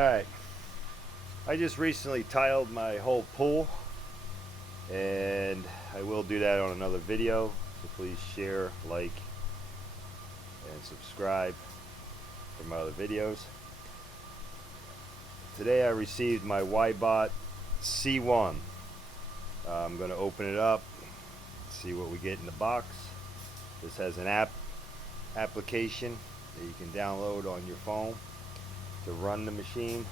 Alright, I just recently tiled my whole pool, and I will do that on another video, so please share, like, and subscribe for my other videos. Today I received my MYBOT C1. I'm going to open it up, see what we get in the box. This has an application that you can download on your phone to run the machine,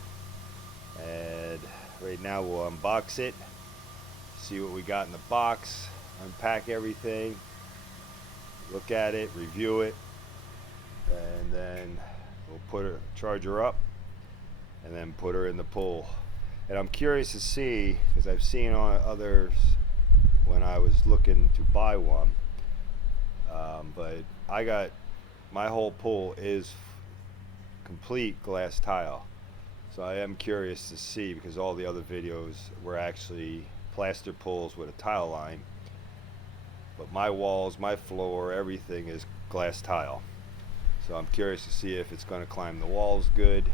and right now we'll unbox it, see what we got in the box, unpack everything, look at it, review it, and then we'll put her, charge her up, and then put her in the pool. And I'm curious to see, because I've seen on others when I was looking to buy one, but I got, my whole pool is complete glass tile, so I am curious to see, because all the other videos were actually plaster pools with a tile line, but my walls, my floor, everything is glass tile. So I'm curious to see if it's going to climb the walls good,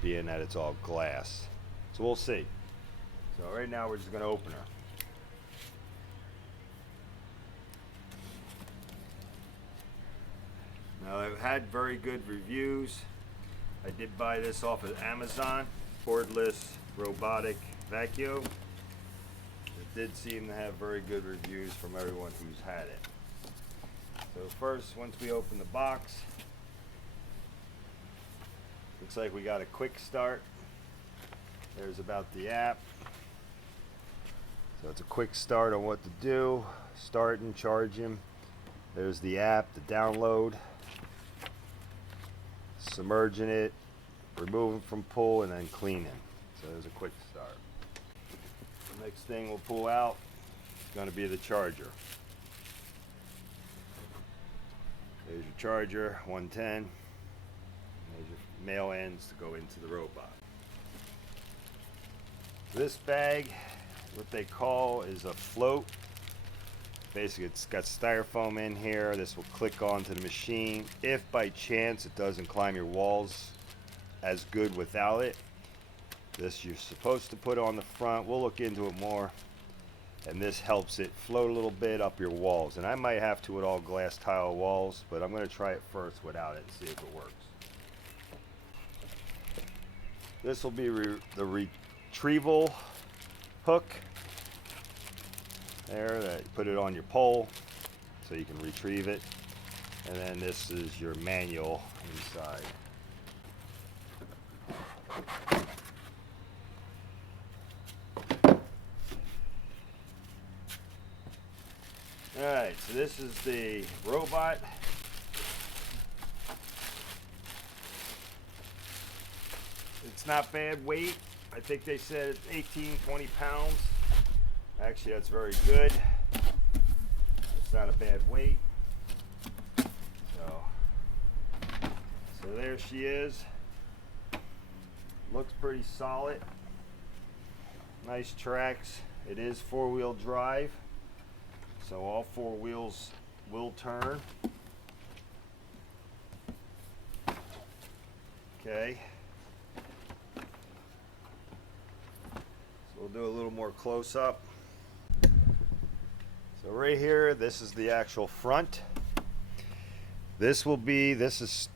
being that it's all glass. So we'll see. So right now we're just going to open her. Now, I've had very good reviews. I did buy this off of Amazon, cordless robotic vacuum. It did seem to have very good reviews from everyone who's had it. So first, once we open the box, looks like we got a quick start. There's about the app. So it's a quick start on what to do, starting, charging. There's the app, the download, submerging it, removing from pool, and then cleaning. So there's a quick start. The next thing we'll pull out is going to be the charger. There's your charger, 110. There's your male ends to go into the robot. This bag, what they call is a float. Basically, it's got styrofoam in here. This will click onto the machine. If by chance it doesn't climb your walls as good without it, this you're supposed to put on the front. We'll look into it more. And this helps it float a little bit up your walls. And I might have to with all glass tile walls, but I'm going to try it first without it and see if it works. This will be the retrieval hook. There, that you put it on your pole so you can retrieve it, and then this is your manual inside. Alright, so this is the robot. It's not bad weight. I think they said it's 18-20 pounds. Actually, that's very good. It's not a bad weight. So there she is. Looks pretty solid. Nice tracks. It is four-wheel drive, so all four wheels will turn. Okay. So we'll do a little more close-up. So right here, this is the actual front. This is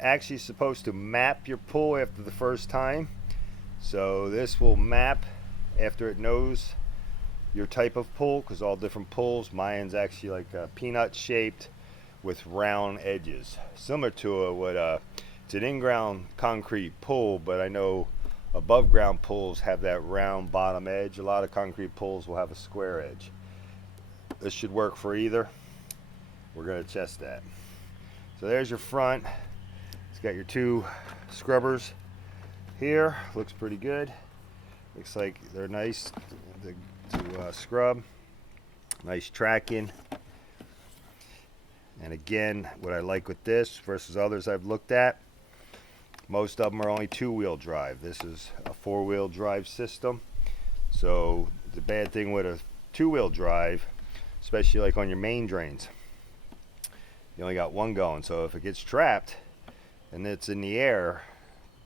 actually supposed to map your pool after the first time. So this will map after it knows your type of pool, because all different pools, mine's actually like a peanut shaped with round edges. Similar to it's an in-ground concrete pool, but I know above ground pools have that round bottom edge. A lot of concrete pools will have a square edge. This should work for either. We're going to test that. So there's your front. It's got your two scrubbers here. Looks pretty good. Looks like they're nice to scrub. Nice tracking. And again, what I like with this versus others I've looked at, most of them are only two-wheel drive. This is a four-wheel drive system. So the bad thing with a two-wheel drive, especially like on your main drains, you only got one going. So if it gets trapped and it's in the air,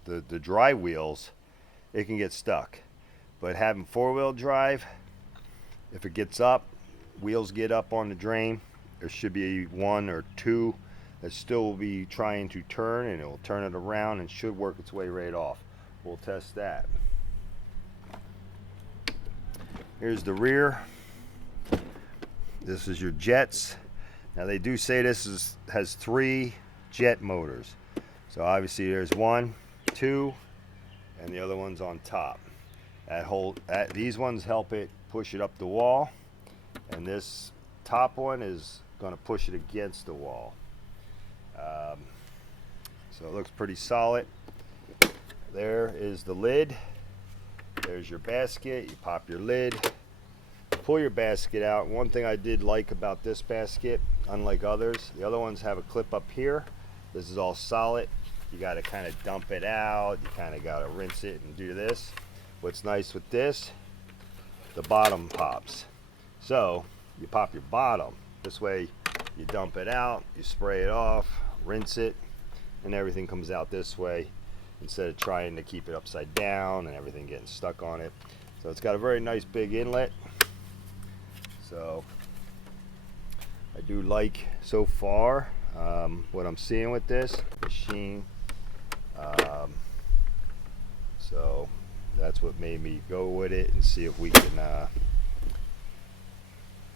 the dry wheels, it can get stuck. But having four-wheel drive, if it gets up, wheels get up on the drain, there should be one or two that still will be trying to turn, and it will turn it around and should work its way right off. We'll test that. Here's the rear. This is your jets. Now they do say this has 3 jet motors. So obviously there's 1, 2, and the other one's on top. These ones help it push it up the wall, and this top one is going to push it against the wall. So it looks pretty solid. There is the lid. There's your basket. You pop your lid, pull your basket out. One thing I did like about this basket, unlike others, the other ones have a clip up here. This is all solid. You got to kind of dump it out. You kind of got to rinse it and do this. What's nice with this, the bottom pops. So you pop your bottom. This way you dump it out, you spray it off, rinse it, and everything comes out this way instead of trying to keep it upside down and everything getting stuck on it. So it's got a very nice big inlet. So I do like so far what I'm seeing with this machine. So that's what made me go with it and see if we can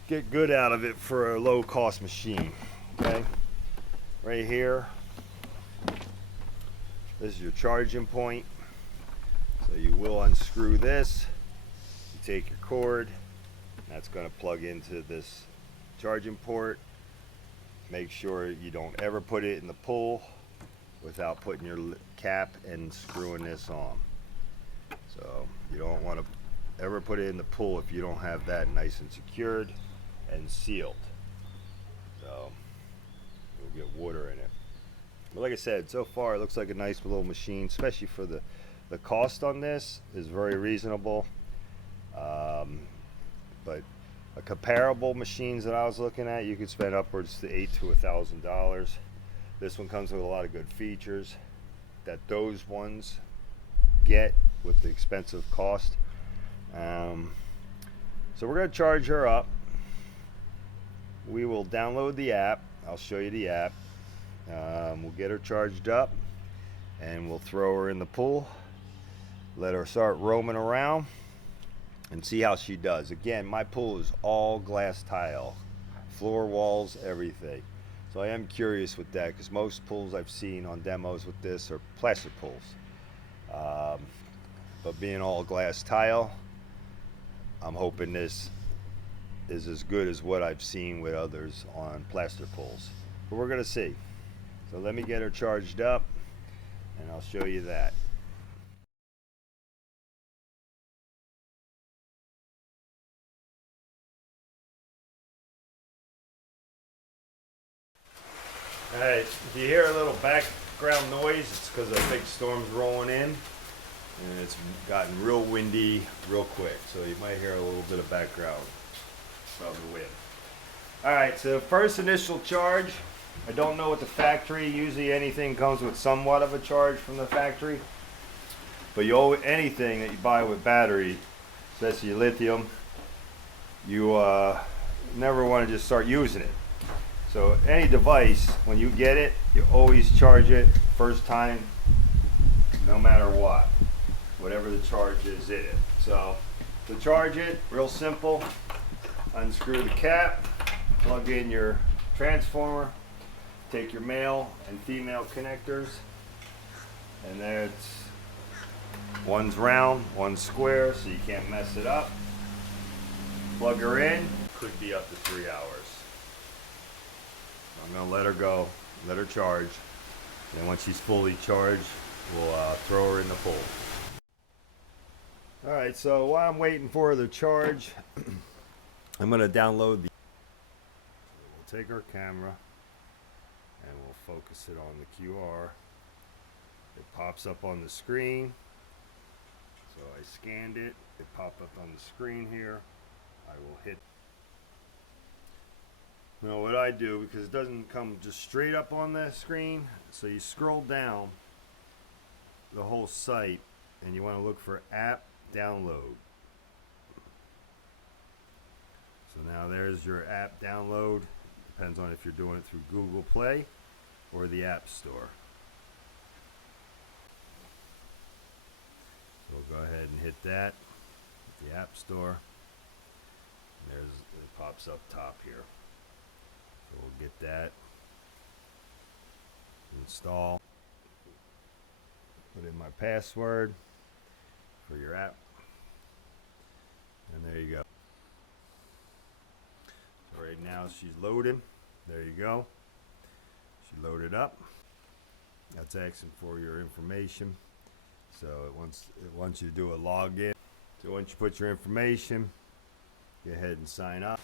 get good out of it for a low cost machine. Okay, right here, this is your charging point. So you will unscrew this, you take your cord, that's going to plug into this charging port. Make sure you don't ever put it in the pull without putting your cap and screwing this on. So you don't want to ever put it in the pull if you don't have that nice and secured and sealed. So you'll get water in it. But like I said, so far it looks like a nice little machine, especially for the cost on this is very reasonable. But a comparable machines that I was looking at, you could spend upwards to $8,000 to $1,000. This one comes with a lot of good features that those ones get with the expensive cost. So we're going to charge her up. We will download the app. I'll show you the app. We'll get her charged up and we'll throw her in the pool, let her start roaming around and see how she does. Again, my pool is all glass tile, floor, walls, everything. So I am curious with that because most pools I've seen on demos with this are plastic pools. But being all glass tile, I'm hoping this is as good as what I've seen with others on plastic pools. But we're gonna see. So let me get her charged up and I'll show you that. Alright, if you hear a little background noise, it's because a big storm's rolling in and it's gotten real windy real quick, so you might hear a little bit of background from the wind. Alright, so first initial charge, I don't know what the factory, usually anything comes with somewhat of a charge from the factory, but anything that you buy with battery, especially lithium, you never want to just start using it. So any device, when you get it, you always charge it first time, no matter what, whatever the charge is in it. So to charge it, real simple, unscrew the cap, plug in your transformer, take your male and female connectors, and there's one's round, one's square, so you can't mess it up. Plug her in, could be up to 3 hours. I'm gonna let her go, let her charge, and once she's fully charged, we'll throw her in the pool. Alright, so while I'm waiting for her to charge, I'm gonna download we'll take our camera and we'll focus it on the QR. It pops up on the screen. So I scanned it, it popped up on the screen here. I will hit. Now what I do, because it doesn't come just straight up on the screen, so you scroll down the whole site, and you want to look for app download. So now there's your app download. Depends on if you're doing it through Google Play or the App Store. So we'll go ahead and hit that, the App Store. And it pops up top here. So we'll get that. Install. Put in my password for your app. And there you go. So right now she's loading. There you go. She loaded up. That's asking for your information. So it wants you to do a login. So once you put your information, go ahead and sign up.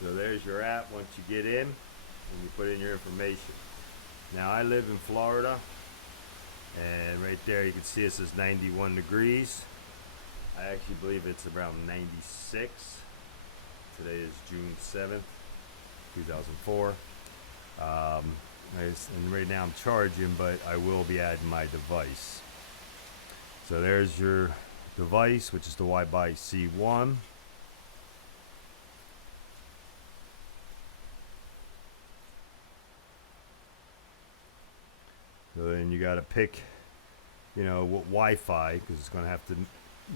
So there's your app once you get in and you put in your information. Now I live in Florida, and right there you can see it says 91 degrees. I actually believe it's around 96. Today is June 7th, 2004. And right now I'm charging, but I will be adding my device. So there's your device, which is the MYBOT C1. So then you got to pick, what Wi-Fi, because it's going to have to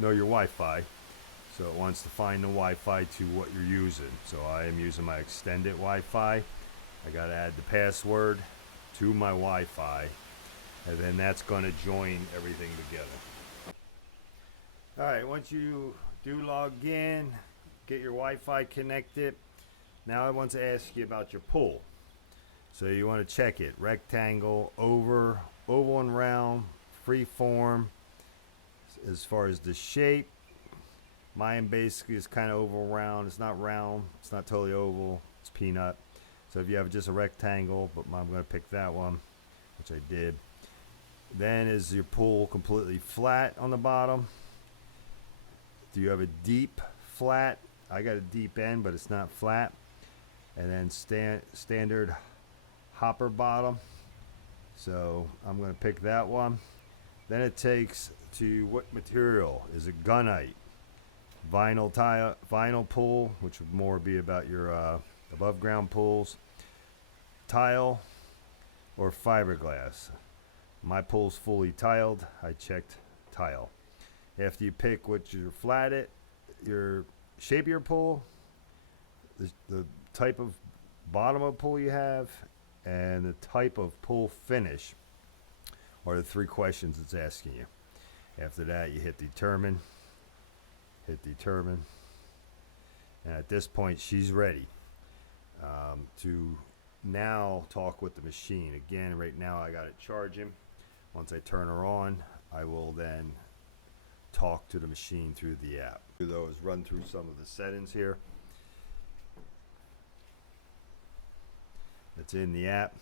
know your Wi-Fi. So it wants to find the Wi-Fi to what you're using. So I am using my extended Wi-Fi. I got to add the password to my Wi-Fi, and then that's going to join everything together. All right, once you do log in, get your Wi-Fi connected, now I want to ask you about your pull. So you want to check it: rectangle, oval and round, free form. As far as the shape, mine basically is kind of oval round. It's not round, it's not totally oval, it's peanut. So if you have just a rectangle, but I'm going to pick that one, which I did. Then is your pull completely flat on the bottom? Do you have a deep flat? I got a deep end, but it's not flat. And then standard hopper bottom. So I'm going to pick that one. Then it takes to what material. Is it gunite, vinyl tile, vinyl pull, which would more be about your above ground pulls, tile, or fiberglass. My pull's fully tiled. I checked tile. After you pick what your your shape of your pull, the type of bottom of pull you have, and the type of pull finish are the three questions it's asking you. After that, you hit determine, and at this point she's ready to now talk with the machine. Again, right now I got it charging. Once I turn her on, I will then talk to the machine through the app. Do those, run through some of the settings here. It's in the app.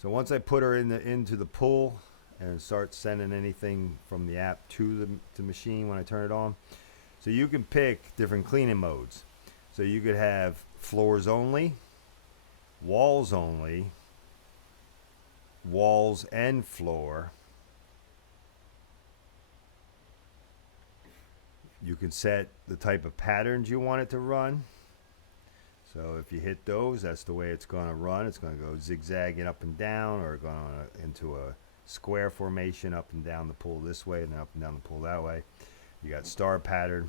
So once I put her into the pull and start sending anything from the app to the machine when I turn it on. So you can pick different cleaning modes. So you could have floors only, walls only, walls and floor. You can set the type of patterns you want it to run. So if you hit those, that's the way it's going to run. It's going to go zigzagging up and down, or going into a square formation up and down the pull this way, and then up and down the pull that way. You got star pattern,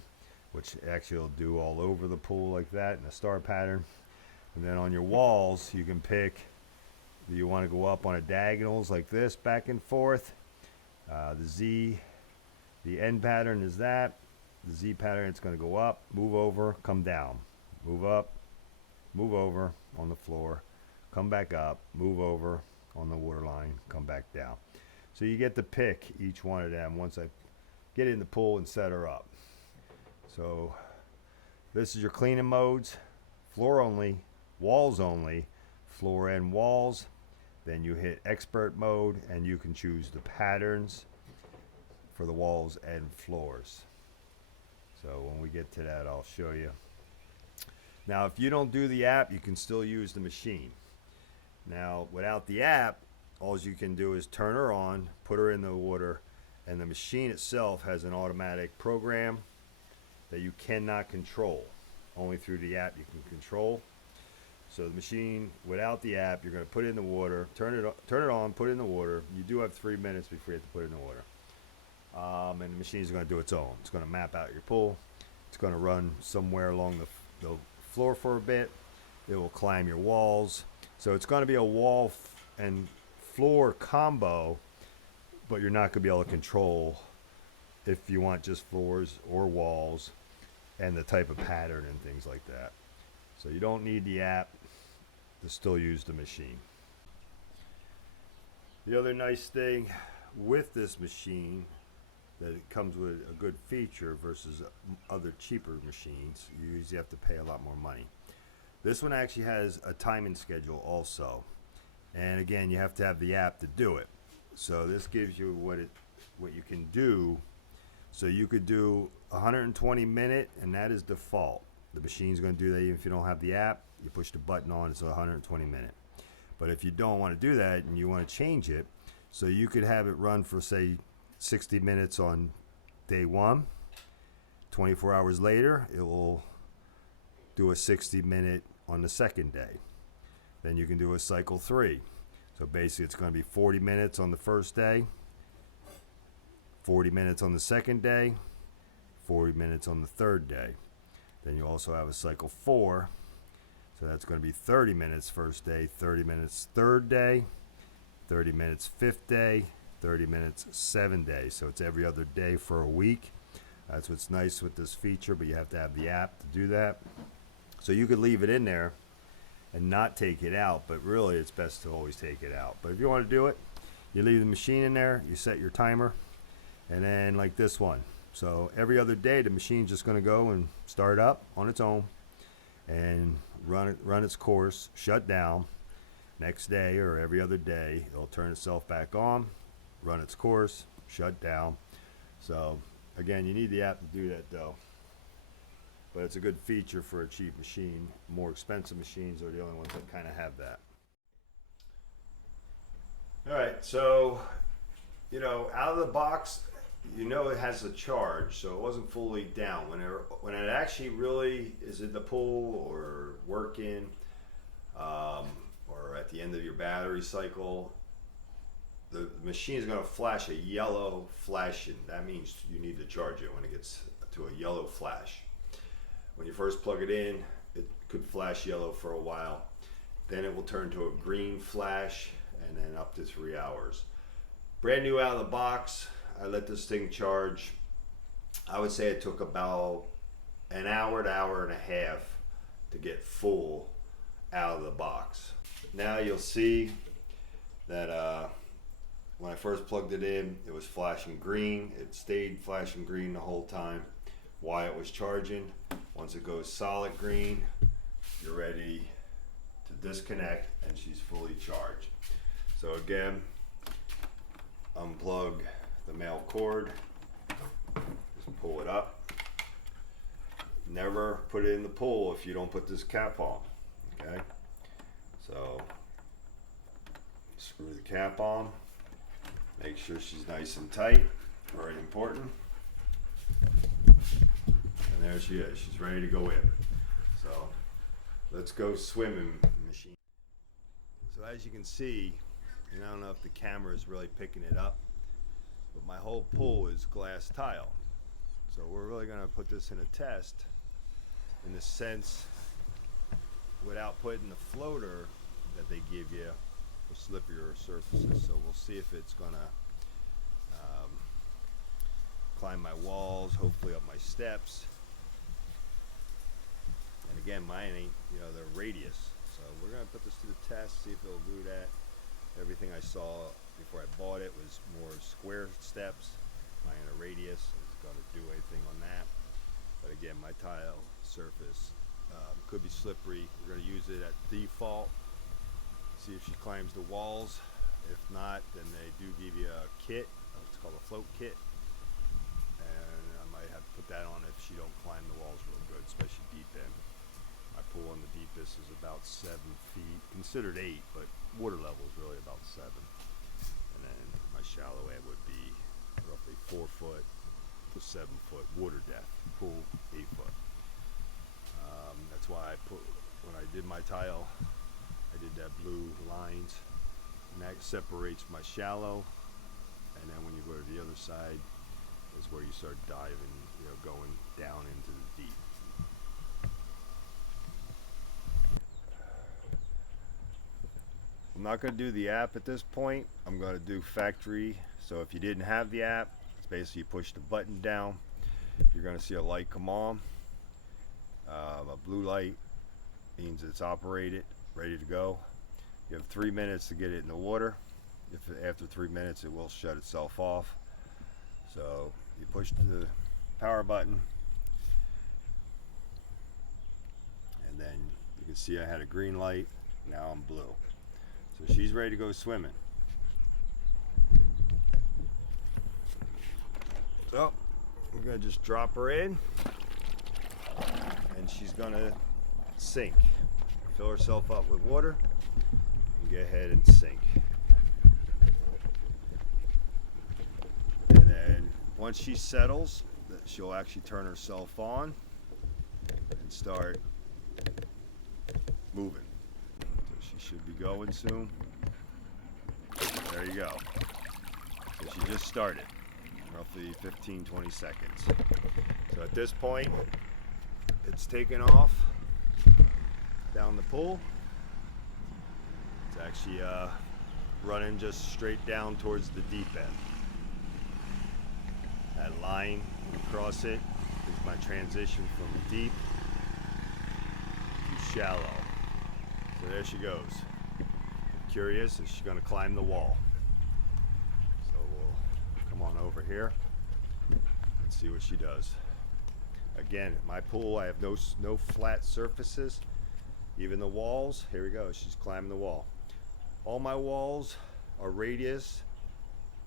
which actually will do all over the pull like that in a star pattern. And then on your walls, you can pick, do you want to go up on a diagonals like this, back and forth? The end pattern is that. The Z pattern, it's going to go up, move over, come down, move up, move over on the floor, come back up, move over on the water line, come back down. So you get to pick each one of them once I get in the pool and set her up. So this is your cleaning modes: floor only, walls only, floor and walls. Then you hit expert mode and you can choose the patterns for the walls and floors. So when we get to that, I'll show you. Now, if you don't do the app, you can still use the machine. Now, without the app, all you can do is turn her on, put her in the water, And the machine itself has an automatic program that you cannot control. Only through the app you can control. So the machine, without the app, you're going to put it in the water, turn it on, put it in the water. You do have 3 minutes before you have to put it in the water. And the machine is going to do its own. It's going to map out your pool. It's going to run somewhere along the floor for a bit. It will climb your walls. So it's going to be a wall and floor combo, but you're not going to be able to control if you want just floors or walls and the type of pattern and things like that. So you don't need the app to still use the machine. The other nice thing with this machine, that it comes with a good feature versus other cheaper machines. You usually have to pay a lot more money. This one actually has a timing schedule also. And again, you have to have the app to do it. So this gives you what you can do. So you could do 120 minute, and that is default. The machine's going to do that even if you don't have the app. You push the button on, it's 120 minute. But if you don't want to do that and you want to change it, so you could have it run for say 60 minutes on day 1. 24 hours later, it will do a 60 minute on the second day. Then you can do a cycle 3. So basically it's going to be 40 minutes on the first day, 40 minutes on the second day, 40 minutes on the third day. Then you also have a cycle 4. So that's going to be 30 minutes first day, 30 minutes third day, 30 minutes fifth day, 30 minutes 7 days. So it's every other day for a week. That's what's nice with this feature, but you have to have the app to do that. So you could leave it in there and not take it out, but really it's best to always take it out. But if you want to do it, you leave the machine in there, you set your timer, and then like this one. So every other day the machine's just going to go and start up on its own and run its course, shut down. Next day or every other day, it'll turn itself back on, run its course, shut down. So again, you need the app to do that though. But it's a good feature for a cheap machine. More expensive machines are the only ones that kind of have that. All right, so out of the box, it has a charge, so it wasn't fully down. When it actually really is in the pool or working, or at the end of your battery cycle, the machine is going to flash a yellow flashing. That means you need to charge it when it gets to a yellow flash. When you first plug it in, it could flash yellow for a while. Then it will turn to a green flash, and then up to 3 hours. Brand new out of the box, I let this thing charge. I would say it took about an hour to hour and a half to get full out of the box. Now you'll see that when I first plugged it in, it was flashing green. It stayed flashing green the whole time while it was charging. Once it goes solid green, you're ready to disconnect, and she's fully charged. So again, unplug the male cord, just pull it up. Never put it in the pool if you don't put this cap on, okay? So screw the cap on, make sure she's nice and tight, very important. And there she is, she's ready to go in. So let's go swimming machine. So as you can see, and I don't know if the camera is really picking it up, but my whole pool is glass tile. So we're really going to put this in a test in the sense without putting the floater that they give you for slippier surfaces. So we'll see if it's going to climb my walls, hopefully up my steps. And again, mine ain't, the radius. So we're going to put this to the test, see if it'll do that. Everything I saw before I bought it was more square steps. Mine a radius is going to do anything on that. But again, my tile surface could be slippery. We're going to use it at default. See if she climbs the walls. If not, then they do give you a kit. It's called a float kit. And I might have to put that on if she don't climb the walls real good, especially deep in. My pool on the deepest is about 7 feet, considered 8, but water level is really about 7. And then my shallow end would be roughly 4 foot to 7 foot water depth. Pool 8 foot. That's why I put, when I did my tile, I did that blue lines, and that separates my shallow. And then when you go to the other side is where you start diving, going down into the deep. I'm not going to do the app at this point. I'm going to do factory. So if you didn't have the app, it's basically you push the button down. You're going to see a light come on. A blue light means it's operated, ready to go. You have 3 minutes to get it in the water. After 3 minutes, it will shut itself off. So you push the power button, and then you can see I had a green light. Now I'm blue. So she's ready to go swimming. So we're gonna just drop her in, and she's gonna sink. Fill herself up with water and go ahead and sink. And then once she settles, she'll actually turn herself on and start moving. So she should be going soon. There you go. So she just started, roughly 15-20 seconds. So at this point, it's taken off down the pool. It's actually running just straight down towards the deep end. That line across it is my transition from deep to shallow. So there she goes. Curious, is she going to climb the wall? So we'll come on over here and see what she does. Again, my pool, I have no flat surfaces. Even the walls, here we go, she's climbing the wall. All my walls are radius.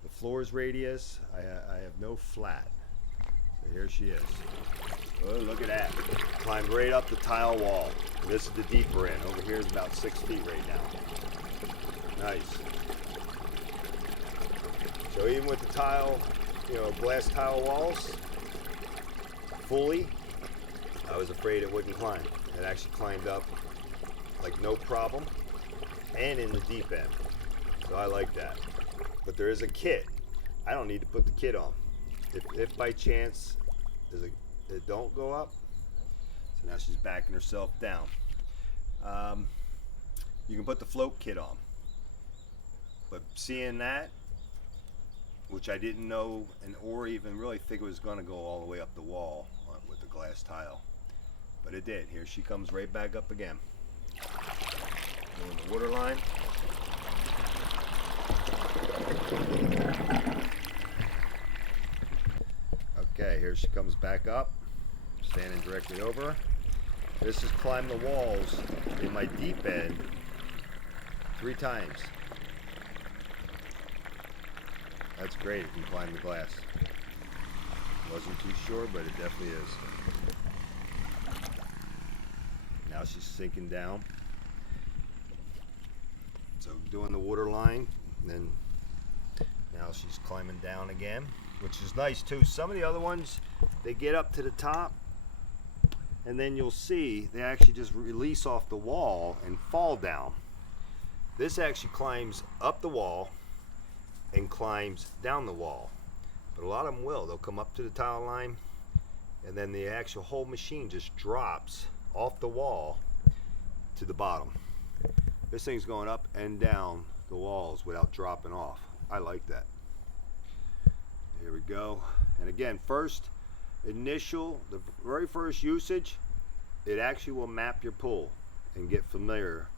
The floor is radius. I have no flat. So here she is. Oh, look at that. Climbed right up the tile wall. This is the deeper end. Over here is about 6 feet right now. Nice. So even with the tile, glass tile walls, fully, I was afraid it wouldn't climb. It actually climbed up like no problem, and in the deep end. So I like that. But there is a kit. I don't need to put the kit on. If by chance it don't go up, so now she's backing herself down. You can put the float kit on. But seeing that, which I didn't know or even really think it was going to go all the way up the wall with the glass tile, but it did. Here she comes right back up again. Doing the water line. Okay, here she comes back up, standing directly over her. This has climbed the walls in my deep end 3 times. That's great if you climb the glass. Wasn't too sure, but it definitely is. Now she's sinking down. So doing the water line, and then now she's climbing down again, which is nice too. Some of the other ones, they get up to the top, and then you'll see they actually just release off the wall and fall down. This actually climbs up the wall and climbs down the wall. But a lot of them will. They'll come up to the tile line, and then the actual whole machine just drops off the wall to the bottom. This thing's going up and down the walls without dropping off. I like that. Here we go. And again, the very first usage, it actually will map your pool and get familiar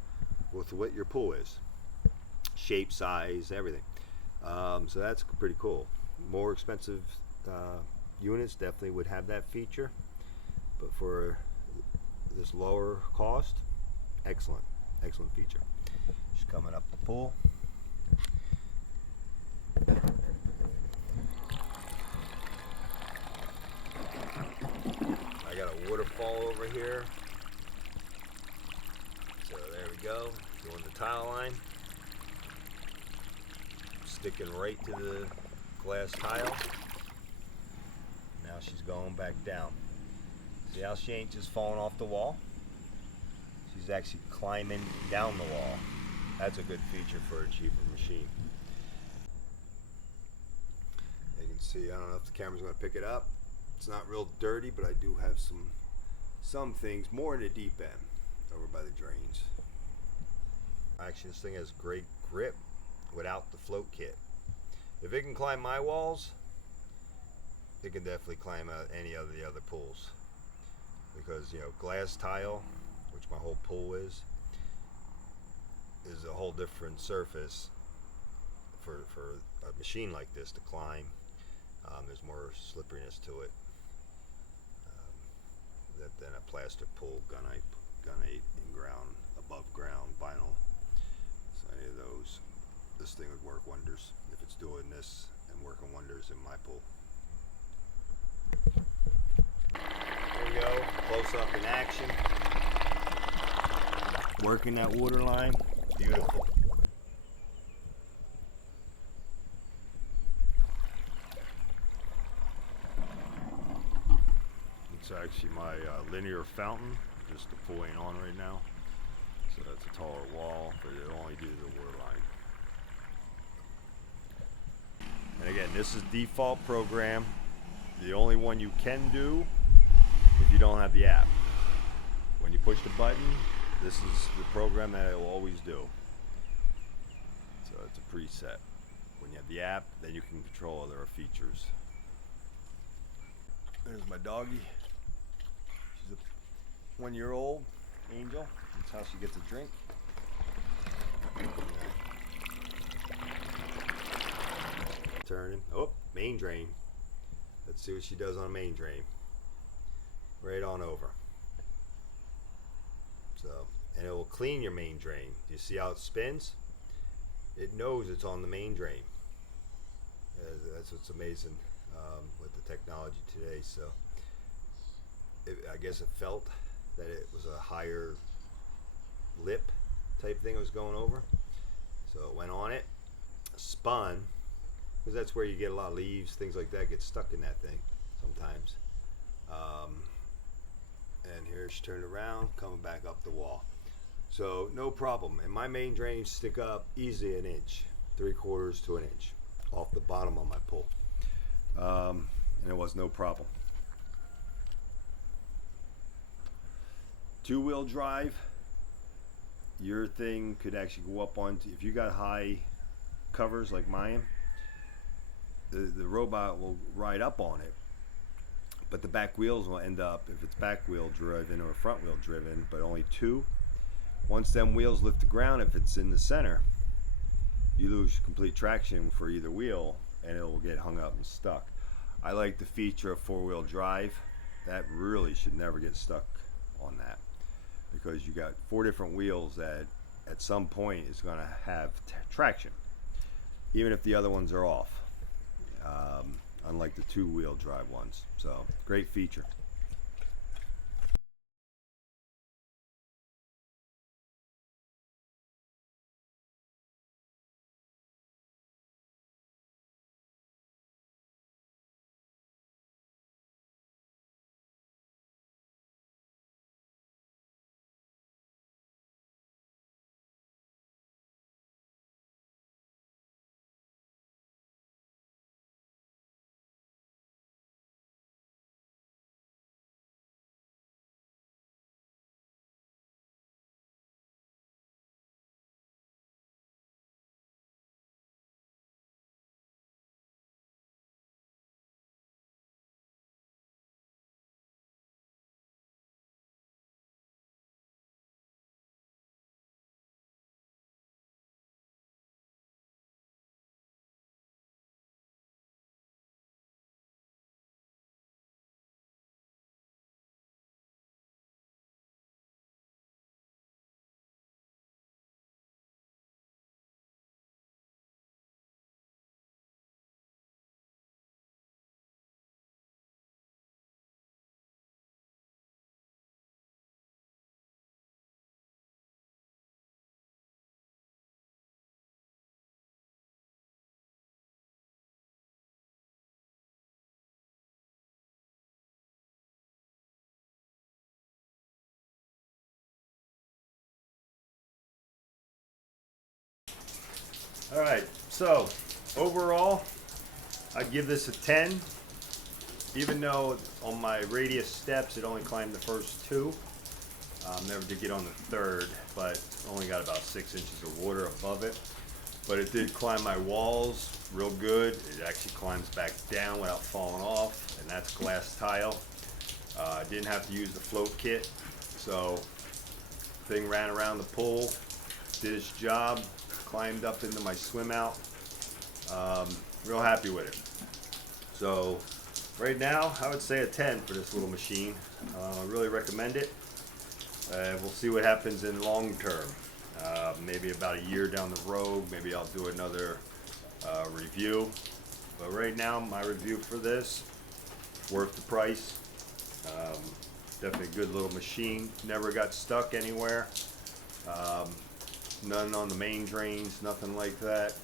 with what your pool is. Shape, size, everything. So that's pretty cool. More expensive units definitely would have that feature, but for this lower cost, excellent feature. She's coming up the pool. I got a waterfall over here. So there we go, doing the tile line. Sticking right to the glass tile. Now she's going back down. See how she ain't just falling off the wall? She's actually climbing down the wall. That's a good feature for a cheaper machine. You can see, I don't know if the camera's going to pick it up. It's not real dirty, but I do have some things more in the deep end over by the drains. Actually, this thing has great grip without the float kit. If it can climb my walls, it can definitely climb out any of the other pools. Because, you know, glass tile, which my whole pool is a whole different surface for a machine like this to climb. There's more slipperiness to it than a plastic pool, gunite in ground, above ground vinyl. So any of those, this thing would work wonders if it's doing this and working wonders in my pool. There we go, close up in action. Working that water line, beautiful. It's actually my linear fountain, just the pool ain't on right now. So that's a taller wall, but it'll only do the water line. And again, this is default program. The only one you can do if you don't have the app. When you push the button, this is the program that it will always do. So it's a preset. When you have the app, then you can control other features. There's my doggy. She's a 1-year-old angel. That's how she gets a drink. Turning. Oh, main drain. Let's see what she does on main drain. Right on over. So, and it will clean your main drain. Do you see how it spins? It knows it's on the main drain. That's what's amazing with the technology today. So, I guess it felt that it was a higher lip type thing it was going over. So it went on it, spun, because that's where you get a lot of leaves, things like that get stuck in that thing sometimes. And here she turned around, coming back up the wall. So no problem. And my main drains stick up easy an inch, 3/4 to an inch off the bottom of my pool. And it was no problem. 2-wheel drive, your thing could actually go up on, if you got high covers like mine, the robot will ride up on it, but the back wheels will end up, if it's back wheel driven or front wheel driven, but only 2, once them wheels lift the ground, if it's in the center, you lose complete traction for either wheel and it will get hung up and stuck. I like the feature of 4-wheel drive. That really should never get stuck on that, because you got 4 different wheels that at some point is going to have traction, even if the other ones are off, unlike the 2-wheel drive ones. So great feature. All right, so overall, I give this a 10. Even though on my radius steps it only climbed the first two, never did get on the third, but only got about 6 inches of water above it. But it did climb my walls real good. It actually climbs back down without falling off, and that's glass tile. I didn't have to use the float kit, so thing ran around the pool, did its job, climbed up into my swim out. Real happy with it. So right now, I would say a 10 for this little machine. I really recommend it. We'll see what happens in long term. Maybe about a year down the road, maybe I'll do another review. But right now, my review for this, worth the price. Definitely a good little machine. Never got stuck anywhere. None on the main drains, nothing like that.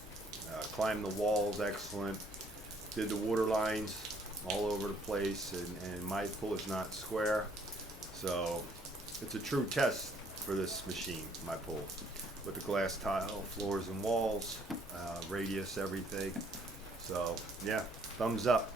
Climbed the walls, excellent. Did the water lines all over the place, and my pool is not square. So it's a true test for this machine, my pool. With the glass tile, floors and walls, radius, everything. So yeah, thumbs up.